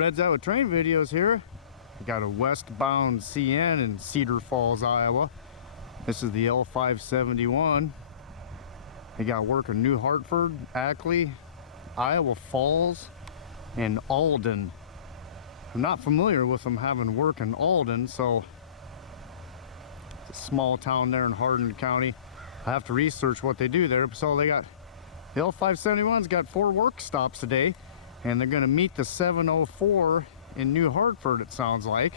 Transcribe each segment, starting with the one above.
Red's Out with Train videos here. I got a westbound CN in Cedar Falls, Iowa. This is the L571. They got work in New Hartford, Ackley, Iowa Falls, and Alden. I'm not familiar with them having work in Alden, so it's a small town there in Hartford County. I have to research what they do there. So they got, the L571's got 4 work stops today, and they're gonna meet the 704 in New Hartford, it sounds like.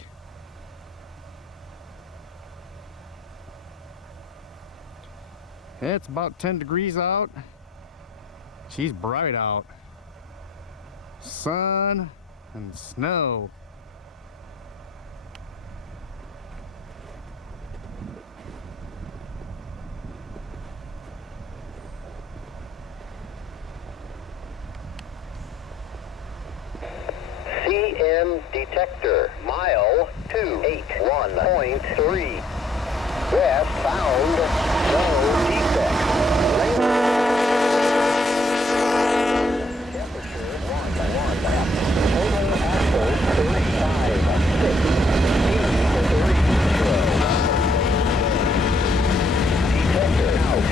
It's about 10 degrees out. She's bright out. Sun and snow. CN detector, mile 281.3. Westbound, no defect. Temperature 1. Total axle 356. Detector out.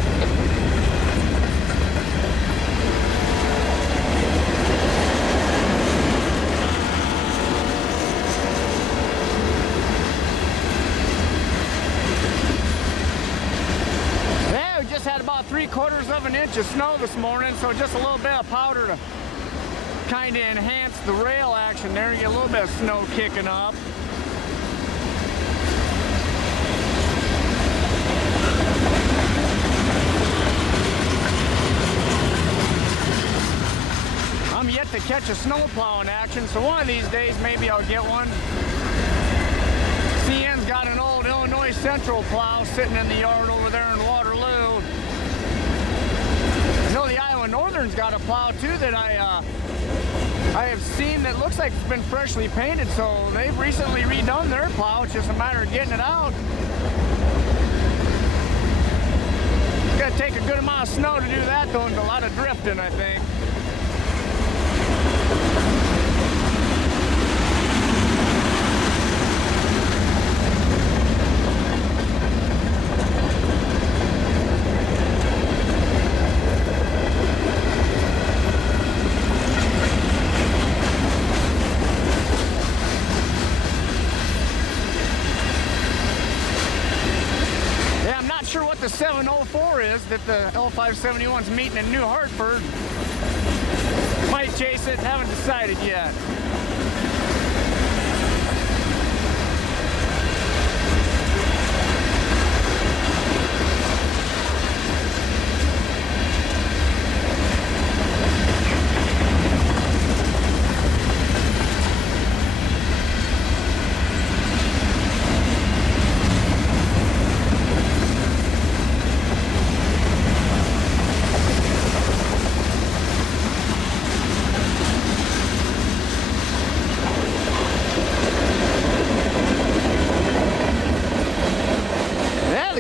Had about 3/4 of an inch of snow this morning, so just a little bit of powder to kind of enhance the rail action there and get a little bit of snow kicking up. I'm yet to catch a snowplow in action, so one of these days maybe I'll get one. CN's got an old Illinois Central plow sitting in the yard over there in Waterloo. I know the Iowa Northern's got a plow too that I have seen that looks like it's been freshly painted, so they've recently redone their plow. It's just a matter of getting it out. It's gonna take a good amount of snow to do that though, and a lot of drifting, I think. Sure what the 704 is that the L571's meeting in New Hartford. Might chase it, haven't decided yet.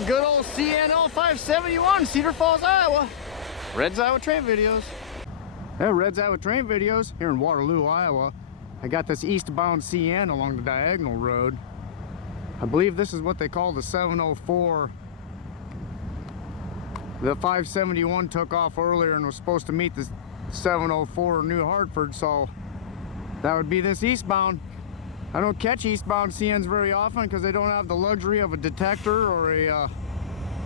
Good old CN L571, Cedar Falls, Iowa. Red's Out with Train videos. Yeah, Red's Out with Train videos here in Waterloo, Iowa. I got this eastbound CN along the diagonal road. I believe this is what they call the 704. The 571 took off earlier and was supposed to meet the 704 in New Hartford, so that would be this eastbound. I don't catch eastbound CNs very often because they don't have the luxury of a detector or a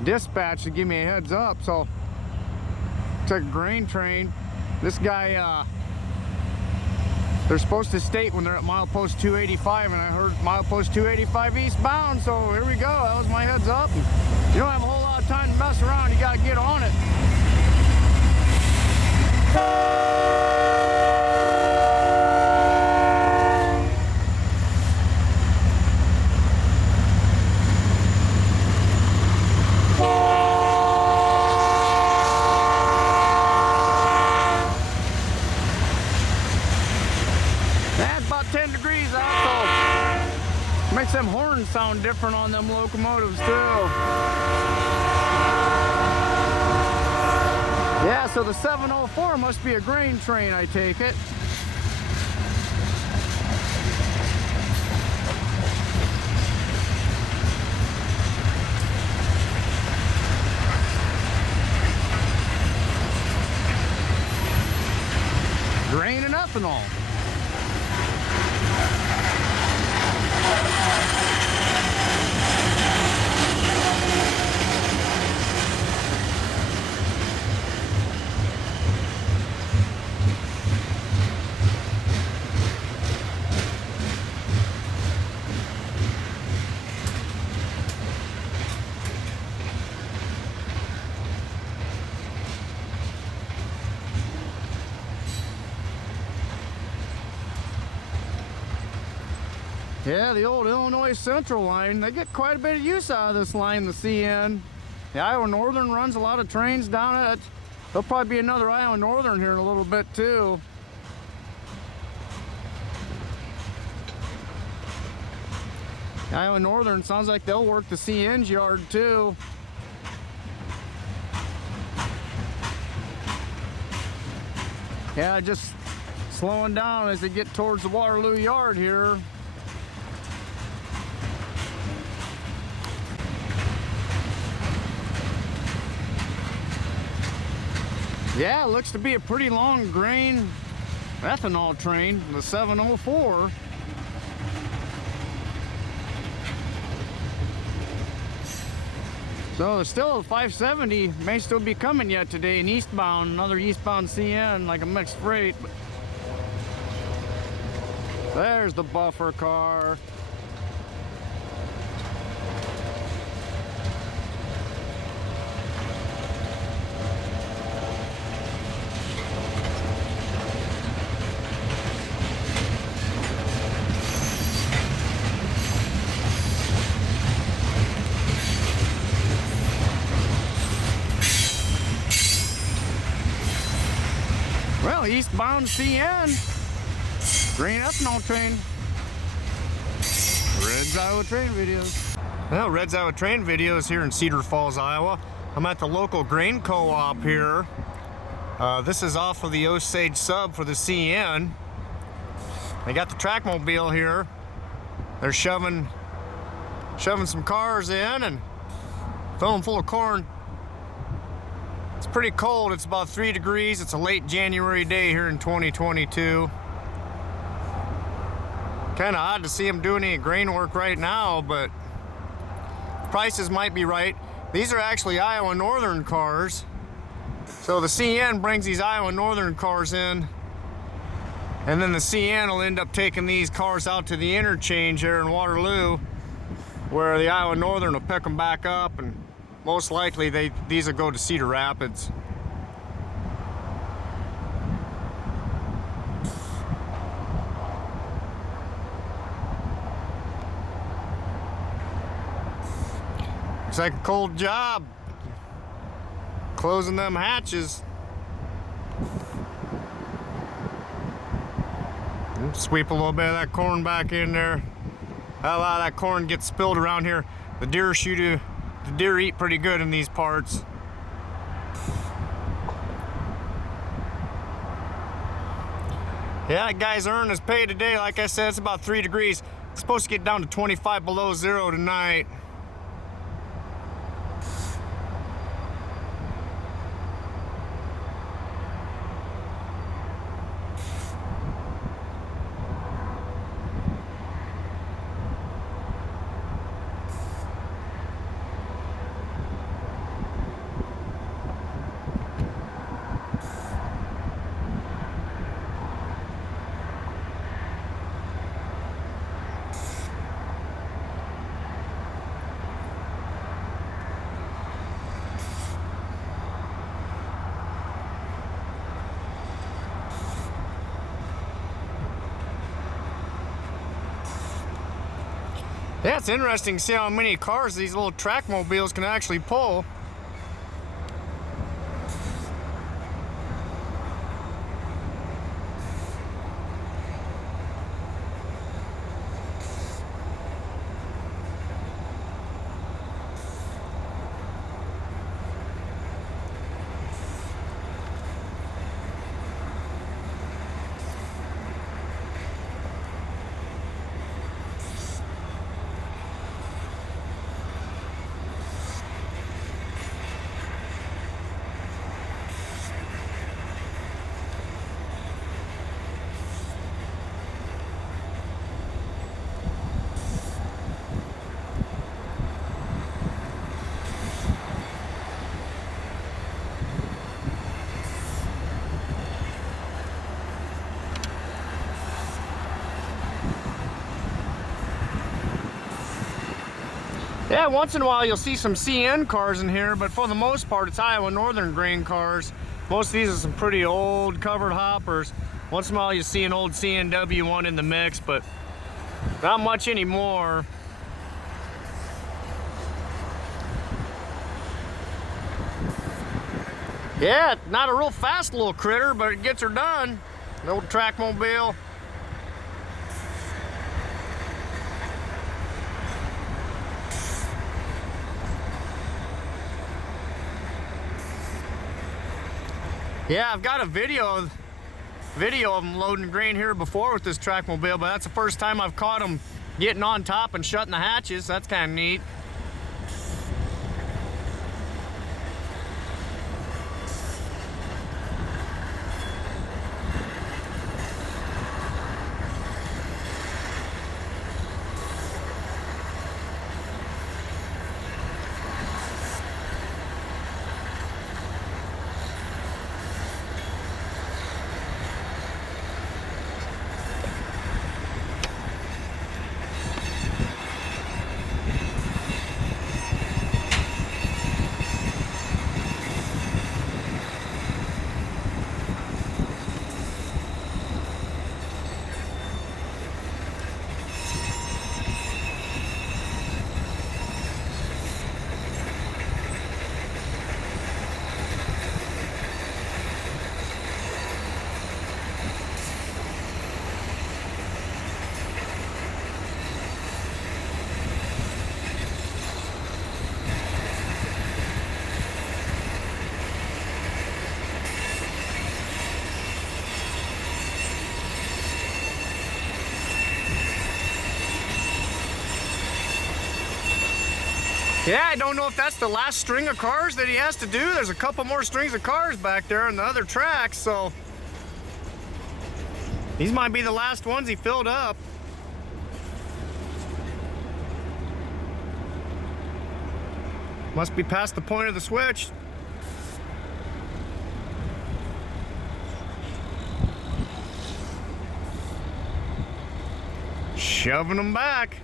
dispatch to give me a heads up. So took a grain train. This guy, they're supposed to state when they're at milepost 285, and I heard milepost 285 eastbound, so here we go. That was my heads up. You don't have a whole lot of time to mess around. You gotta get on it. Makes them horns sound different on them locomotives too. Yeah, so the 704 must be a grain train, I take it. ethanol. Yeah, the old Illinois Central line, they get quite a bit of use out of this line, the CN. The Iowa Northern runs a lot of trains down it. There'll probably be another Iowa Northern here in a little bit too. The Iowa Northern sounds like they'll work the CN's yard too. Yeah, just slowing down as they get towards the Waterloo yard here. Yeah, it looks to be a pretty long grain ethanol train, the 704. So still, 570 may still be coming yet today, an eastbound, another eastbound CN, like a mixed freight. There's the buffer car. Well, eastbound CN, green ethanol train. Red's Iowa Train Videos. Well, Red's Iowa Train Videos here in Cedar Falls, Iowa. I'm at the local grain co-op here. This is off of the Osage sub for the CN. They got the trackmobile here. They're shoving some cars in and filling full of corn. It's pretty cold. It's about 3 degrees. It's a late January day here in 2022. Kind of odd to see them doing any grain work right now, but prices might be right. These are actually Iowa Northern cars. So the CN brings these Iowa Northern cars in, and then the CN will end up taking these cars out to the interchange there in Waterloo, where the Iowa Northern will pick them back up, and most likely these will go to Cedar Rapids. Looks like a cold job closing them hatches. Sweep a little bit of that corn back in there. A lot of that corn gets spilled around here. The deer eat pretty good in these parts. Yeah, that guy's earned his pay today. Like I said, it's about 3 degrees. It's supposed to get down to 25 below zero tonight. Yeah, it's interesting to see how many cars these little track mobiles can actually pull. Yeah, once in a while you'll see some CN cars in here, but for the most part it's Iowa Northern grain cars. Most of these are some pretty old covered hoppers. Once in a while you see an old CNW1 in the mix, but not much anymore. Yeah, not a real fast little critter, but it gets her done. An old track mobile. Yeah, I've got a video of them loading grain here before with this track mobile, but that's the first time I've caught them getting on top and shutting the hatches. That's kind of neat. Yeah, I don't know if that's the last string of cars that he has to do. There's a couple more strings of cars back there on the other tracks, so these might be the last ones he filled up. Must be past the point of the switch. Shoving them back.